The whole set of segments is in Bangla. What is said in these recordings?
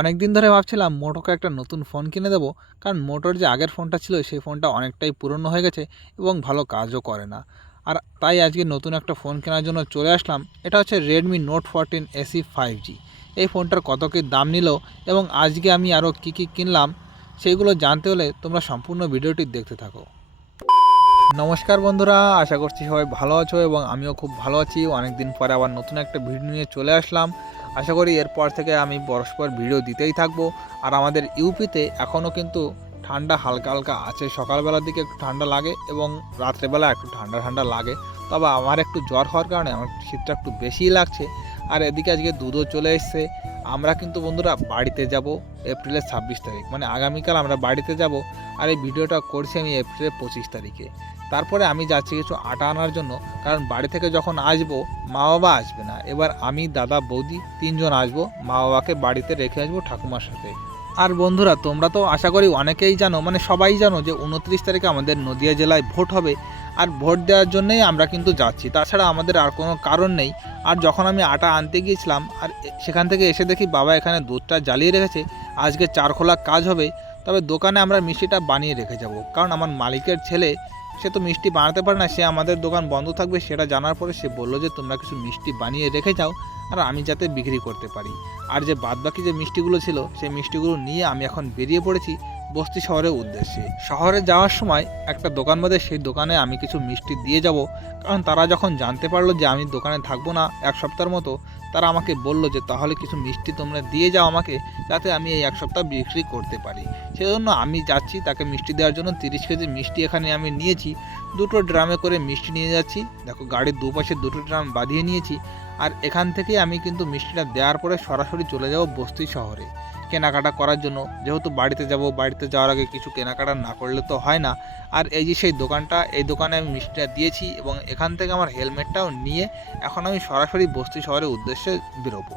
অনেক দিন ধরে ভাবছিলাম মোটোকে একটা নতুন ফোন কিনে দেবো, কারণ মোটোর যে আগের ফোনটা ছিল সেই ফোনটা অনেকটাই পুরনো হয়ে গেছে এবং ভালো কাজও করে না। আর তাই আজকে নতুন একটা ফোন কেনার জন্য চলে আসলাম। এটা হচ্ছে রেডমি নোট 14 এসি 5G। এই ফোনটার কত কী দাম নিল এবং আজকে আমি আরও কী কিনলাম সেইগুলো জানতে হলে তোমরা সম্পূর্ণ ভিডিওটি দেখতে থাকো। নমস্কার বন্ধুরা, আশা করছি সবাই ভালো আছো এবং আমিও খুব ভালো আছি। অনেক দিন পরে আবার নতুন একটা ভিডিও নিয়ে চলে আসলাম। আশা করি এরপর থেকে আমি পরস্পর ভিডিও দিতেই থাকবো। আর আমাদের ইউপিতে এখনও কিন্তু ঠান্ডা হালকা হালকা আছে। সকালবেলার দিকে একটু ঠান্ডা লাগে এবং রাত্রেবেলা একটু ঠান্ডা ঠান্ডা লাগে। তবে আমার একটু জ্বর হওয়ার কারণে আমার শীতটা একটু বেশিই লাগছে। আর এদিকে আজকে দুধও চলে এসছে। আমরা কিন্তু বন্ধুরা বাড়িতে যাব এপ্রিলের 26 তারিখ, মানে আগামীকাল আমরা বাড়িতে যাব। আর এই ভিডিওটা করছি আমি এপ্রিলের 25 তারিখে। তারপরে আমি যাচ্ছি কিছু আটা আনার জন্য, কারণ বাড়ি থেকে যখন আসবো মা বাবা আসবে না। এবার আমি, দাদা, বৌদি তিনজন আসবো। মা বাবাকে বাড়িতে রেখে আসবো ঠাকুমার সাথে। আর বন্ধুরা, তোমরা তো আশা করি অনেকেই জানো, মানে সবাই জানো যে 29 তারিখে আমাদের নদিয়া জেলায় ভোট হবে। আর ভোট দেওয়ার জন্যই আমরা কিন্তু যাচ্ছি, তাছাড়া আমাদের আর কোনো কারণ নেই। আর যখন আমি আটা আনতে গিয়েছিলাম আর সেখান থেকে এসে দেখি বাবা এখানে দুধটা জ্বালিয়ে রেখেছে, আজকে চারখোলা কাজ হবে। তবে দোকানে আমরা মিষ্টিটা বানিয়ে রেখে যাব, কারণ আমার মালিকের ছেলে সে তো মিষ্টি বানাতে পারে না। সে আমাদের দোকান বন্ধ থাকবে সেটা জানার পরে সে বললো যে তোমরা কিছু মিষ্টি বানিয়ে রেখে যাও, আর আমি যাতে বিক্রি করতে পারি। আর যে বাদবাকি যে মিষ্টিগুলো ছিল সেই মিষ্টিগুলো নিয়ে আমি এখন বেরিয়ে পড়েছি বস্তি শহরের উদ্দেশ্যে। শহরে যাওয়ার সময় একটা দোকান বাদে সেই দোকানে আমি কিছু মিষ্টি দিয়ে যাব, কারণ তারা যখন জানতে পারলো যে আমি দোকানে থাকবো না এক সপ্তাহের মতো, তারা আমাকে বললো যে তাহলে কিছু মিষ্টি তোমরা দিয়ে যাও আমাকে, যাতে আমি এই এক সপ্তাহ বিক্রি করতে পারি। সেজন্য আমি যাচ্ছি তাকে মিষ্টি দেওয়ার জন্য। 30 কেজি মিষ্টি এখানে আমি নিয়েছি। দুটো ড্রামে করে মিষ্টি নিয়ে যাচ্ছি। দেখো গাড়ির দুপাশে দুটো ড্রাম বাঁধিয়ে নিয়েছি। আর এখান থেকে আমি কিন্তু মিষ্টিটা দেওয়ার পরে সরাসরি চলে যাব বস্তি শহরে কেনাকাটা করার জন্য। যেহেতু বাড়িতে যাব, বাড়িতে যাওয়ার আগে কিছু কেনাকাটা না করলে তো হয় না। আর এই যে সেই দোকানটা, এই দোকানে আমি মিষ্টিটা দিয়েছি এবং এখান থেকে আমার হেলমেটটাও নিয়ে এখন আমি সরাসরি বস্তি শহরের উদ্দেশ্যে বেরোবো।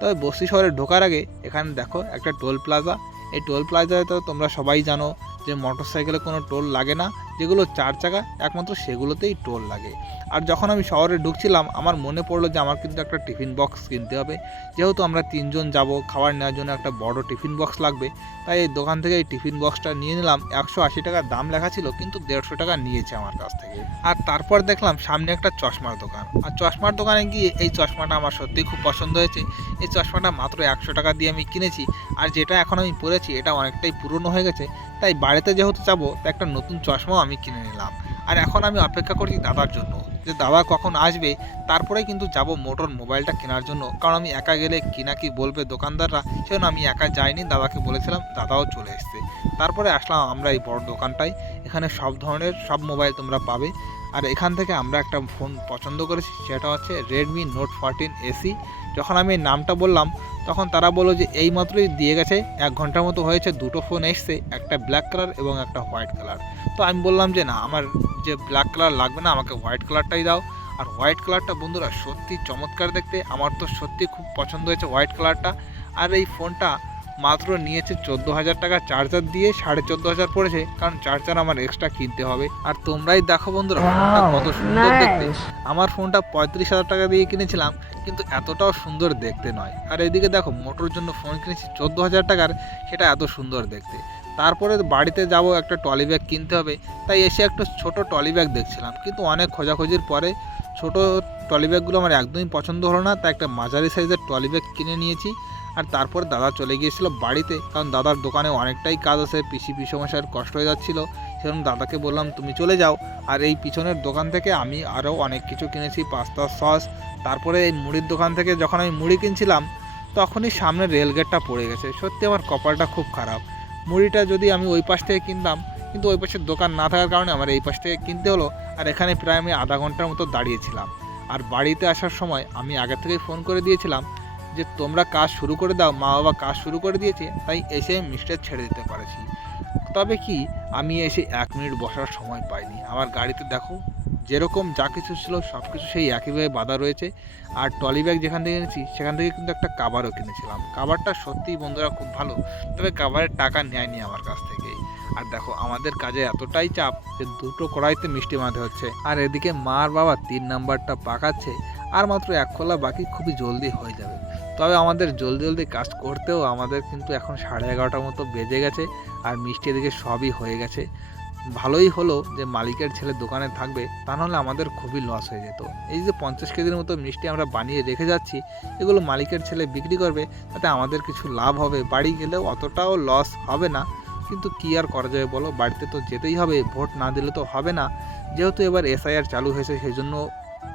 তবে বস্তি শহরে ঢোকার আগে এখানে দেখো একটা টোল প্লাজা। এই টোল প্লাজায় তো তোমরা সবাই জানো যে মোটর সাইকেলে কোনো টোল লাগে না, যেগুলো চার চাকা একমাত্র সেগুলোতেই টোল লাগে। আর যখন আমি শহরে ঢুকছিলাম আমার মনে পড়লো যে আমার কিন্তু একটা টিফিন বক্স কিনতে হবে। যেহেতু আমরা তিনজন যাব, খাবার নেওয়ার জন্য একটা বড় টিফিন বক্স লাগবে। তাই এই দোকান থেকে এই টিফিন বক্সটা নিয়ে নিলাম। 180 টাকা দাম লেখা ছিল, কিন্তু 150 টাকা নিয়েছে আমার কাছ থেকে। আর তারপর দেখলাম সামনে একটা চশমার দোকান। আর চশমার দোকানে গিয়ে এই চশমাটা আমার সত্যিই খুব পছন্দ হয়েছে। এই চশমাটা মাত্র 100 টাকা দিয়ে আমি কিনেছি। আর যেটা এখন আমি পরেছি এটা অনেকটাই পুরনো হয়ে গেছে, তাই বাড়িতে যেহেতু যাবো তাই একটা নতুন চশমাও আমি কিনে নিলাম। আর এখন আমি অপেক্ষা করছি দাদার জন্য, যে দাদা কখন আসবে। তারপরেই কিন্তু যাব মোটর মোবাইলটা কেনার জন্য, কারণ আমি একা গেলে কিনা কি বলবে দোকানদাররা, সেজন্য আমি একা যাইনি, দাদাকে বলেছিলাম, দাদাও চলে এসছে। তারপরে আসলাম আমরা এই বড় দোকানটায়। এখানে সব ধরনের সব মোবাইল তোমরা পাবে। আর এখান থেকে আমরা একটা ফোন পছন্দ করেছি, সেটা হচ্ছে রেডমি নোট 14 এসি। যখন আমি নামটা বললাম তখন তারা বললো যে এই মাত্রই দিয়ে গেছে, 1 ঘন্টার মতো হয়েছে, দুটো ফোন এসছে, একটা ব্ল্যাক কালার এবং একটা হোয়াইট কালার। তো আমি বললাম যে না, আমার যে ব্ল্যাক কালার লাগবে না, আমাকে হোয়াইট কালারটাই দাও। আর হোয়াইট কালারটা বন্ধুরা সত্যি চমৎকার দেখতে, আমার তো সত্যি খুব পছন্দ হয়েছে হোয়াইট কালারটা। আর এই ফোনটা মাত্র নিয়েছে 14,000 টাকা, চার্জার দিয়ে 14,500 পড়েছে, কারণ চার্জার আমার এক্সট্রা কিনতে হবে। আর তোমরাই দেখো বন্ধুরা ফোনটা কত সুন্দর দেখতে। আমার ফোনটা 35,000 টাকা দিয়ে কিনেছিলাম, কিন্তু এতটাও সুন্দর দেখতে নয়। আর এদিকে দেখো মোটর জন্য ফোন কিনেছি 14,000 টাকার, সেটা এত সুন্দর দেখতে। তারপরে বাড়িতে যাব, একটা ট্রলি ব্যাগ কিনতে হবে। তাই এসে একটা ছোট ট্রলি ব্যাগ দেখছিলাম, কিন্তু অনেক খোঁজাখুঁজির পরে ছোট ট্রলি ব্যাগগুলো আমার একদমই পছন্দ হলো না, তাই একটা মাঝারি সাইজের ট্রলি ব্যাগ কিনে নিয়েছি। আর তারপর দাদা চলে গিয়েছিল বাড়িতে, কারণ দাদার দোকানে অনেকটাই কাজ আছে, পিসিমশাইয়ের কষ্ট হয়ে যাচ্ছিল। সেরকম দাদাকে বললাম তুমি চলে যাও। আর এই পিছনের দোকান থেকে আমি আরও অনেক কিছু কিনেছি, পাস্তা সস। তারপরে এই মুড়ির দোকান থেকে যখন আমি মুড়ি কিনছিলাম তখনই সামনে রেলগেটটা পড়ে গেছে। সত্যি আমার কপালটা খুব খারাপ। মুড়িটা যদি আমি ওই পাশ থেকে কিনতাম, কিন্তু ওই পাশের দোকান না থাকার কারণে আমার এই পাশ থেকে কিনতে হলো। আর এখানে প্রায় আমি আধা ঘন্টার মতো দাঁড়িয়েছিলাম। আর বাড়িতে আসার সময় আমি আগে থেকেই ফোন করে দিয়েছিলাম যে তোমরা কাজ শুরু করে দাও, মা বাবা কাজ শুরু করে দিয়েছে, তাই এসে মিষ্টি ছেড়ে দিতে পারছি। তবে কি, আমি এসে 1 মিনিট বসার সময় পাইনি। আমার গাড়িতে দেখো যেরকম যা কিছু ছিল সব কিছু সেই একইভাবে বাঁধা রয়েছে। আর ট্রলি ব্যাগ যেখান থেকে কিনেছি সেখান থেকে কিন্তু একটা কাভারও কিনেছিলাম। কাভারটা সত্যিই বন্ধুরা খুব ভালো, তবে কাভারের টাকা নেয়নি আমার কাছ থেকে। আর দেখো আমাদের কাজে এতটাই চাপ যে দুটো কড়াইতে মিষ্টি বাঁধতে হচ্ছে। আর এদিকে মা আর বাবা 3 নাম্বারটা পাকাচ্ছে, আর মাত্র 1 খোলা বাকি, খুবই জলদি হয়ে যাবে। তবে আমাদের জলদি জলদি কাজ করতেও আমাদের কিন্তু এখন 11:30টার মতো বেজে গেছে, আর মিষ্টি এদিকে সবই হয়ে গেছে। ভালোই হলো যে মালিকের ছেলে দোকানে থাকবে, তা নাহলে আমাদের খুবই লস হয়ে যেত। এই যে 50 কেজির মতো মিষ্টি আমরা বানিয়ে রেখে যাচ্ছি, এগুলো মালিকের ছেলে বিক্রি করবে, তাতে আমাদের কিছু লাভ হবে, বাড়ি গেলেও অতটাও লস হবে না। কিন্তু কী আর করা যাবে বলো, বাড়িতে তো যেতেই হবে, ভোট না দিলে তো হবে না। যেহেতু এবার SIR চালু হয়েছে, সেই জন্য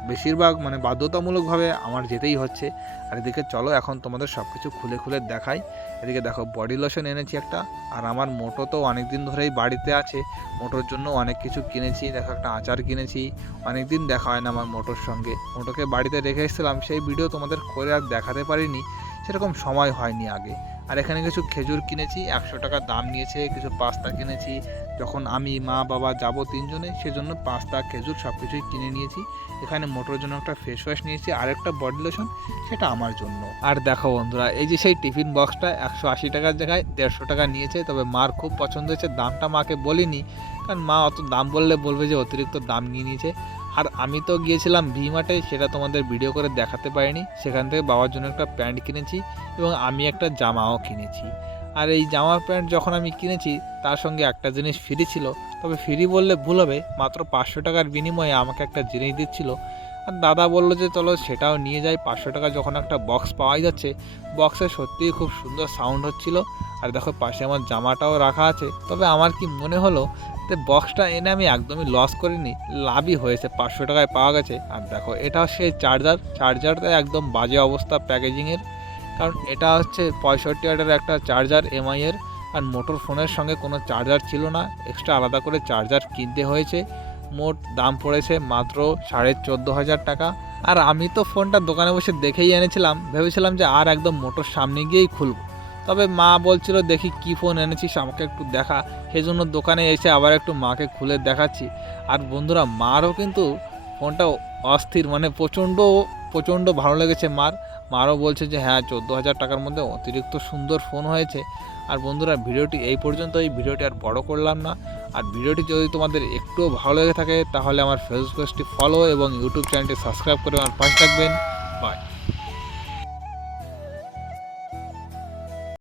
বেশিরভাগ বাধ্যতামূলকভাবে আমার যেতেই হচ্ছে। আর এদিকে চলো এখন তোমাদের সব কিছু খুলে খুলে দেখাই। এদিকে দেখো বডি লোশন এনেছি একটা, আর আমার মোটো তো অনেক দিন ধরেই বাড়িতে আছে, মোটোর জন্য অনেক কিছু কিনেছি। দেখো একটা আচার কিনেছি, অনেক দিন দেখা হয় না আমার মোটোর সঙ্গে। মোটোকে বাড়িতে রেখে এসেছিলাম, সেই ভিডিও তোমাদের করে আর দেখাতে পারিনি, সেরকম সময় হয়নি আগে। আর এখানে কিছু খেজুর কিনেছি, 100 টাকা দাম নিয়েছে। কিছু পাস্তা কিনেছি, যখন আমি মা বাবা যাব তিনজনে, সেজন্য পাস্তা খেজুর সব কিছুই কিনে নিয়েছি। এখানে মোটোর জন্য একটা ফেস ওয়াশ নিয়েছি, আর একটা বডি লোশন, সেটা আমার জন্য। আর দেখো বন্ধুরা, এই যে সেই টিফিন বক্সটা 180 টাকার জায়গায় 150 টাকা নিয়েছে। তবে মার খুব পছন্দ হয়েছে, দামটা মাকে বলিনি, কারণ মা অত দাম বললে বলবে যে অতিরিক্ত দাম নিয়ে নিয়েছে। আর আমি তো গিয়েছিলাম ভি-মার্টে, সেটা তোমাদের ভিডিও করে দেখাতে পারিনি। সেখান থেকে বাবার জন্য একটা প্যান্ট কিনেছি, এবং আমি একটা জামাও কিনেছি। আর এই জামা প্যান্ট যখন আমি কিনেছি, তার সঙ্গে একটা জিনিস ফ্রি ছিল। তবে ফ্রি বললে ভুল হবে, মাত্র 500 টাকার বিনিময়ে আমাকে একটা জিনিস দিচ্ছিল। আর দাদা বললো যে চলো সেটাও নিয়ে যাই, 500 টাকা যখন একটা বক্স পাওয়াই যাচ্ছে। বক্সে সত্যিই খুব সুন্দর সাউন্ড হচ্ছিল। আর দেখো পাশে আমার জামাটাও রাখা আছে। তবে আমার কি মনে হলো যে বক্সটা এনে আমি একদমই লস করিনি, লাভই হয়েছে, 500 টাকায় পাওয়া গেছে। আর দেখো এটাও সেই চার্জারটা একদম বাজে অবস্থা প্যাকেজিংয়ের, কারণ এটা হচ্ছে 65 ওয়াটের একটা চার্জার MI-এর। আর মোটর ফোনের সঙ্গে কোনো চার্জার ছিল না, এক্সট্রা আলাদা করে চার্জার কিনতে হয়েছে। মোট দাম পড়েছে মাত্র 14,500 টাকা। আর আমি তো ফোনটা দোকানে বসে দেখেই এনেছিলাম, ভেবেছিলাম যে আর একদম মোটর সামনে গিয়েই খুলব। তবে মা বলছিল দেখি কি ফোন এনেছিস, আমাকে একটু দেখা। সেজন্য দোকানে এসে আবার একটু মাকে খুলে দেখাচ্ছি। আর বন্ধুরা, মারও কিন্তু ফোনটা অস্থির, প্রচণ্ড ভালো লেগেছে মারও বলছে যে হ্যাঁ 14,000 টাকার মধ্যে অতিরিক্ত সুন্দর ফোন হয়েছে। আর বন্ধুরা, ভিডিওটি এই পর্যন্ত, এই ভিডিওটি আর বড় করলাম না। আর ভিডিওটি যদি তোমাদের একটুও ভালো লেগে থাকে, তাহলে আমার ফেসবুক পেজটি ফলো এবং ইউটিউব চ্যানেলটি সাবস্ক্রাইব করে আমার পাশে থাকবেন। বাই।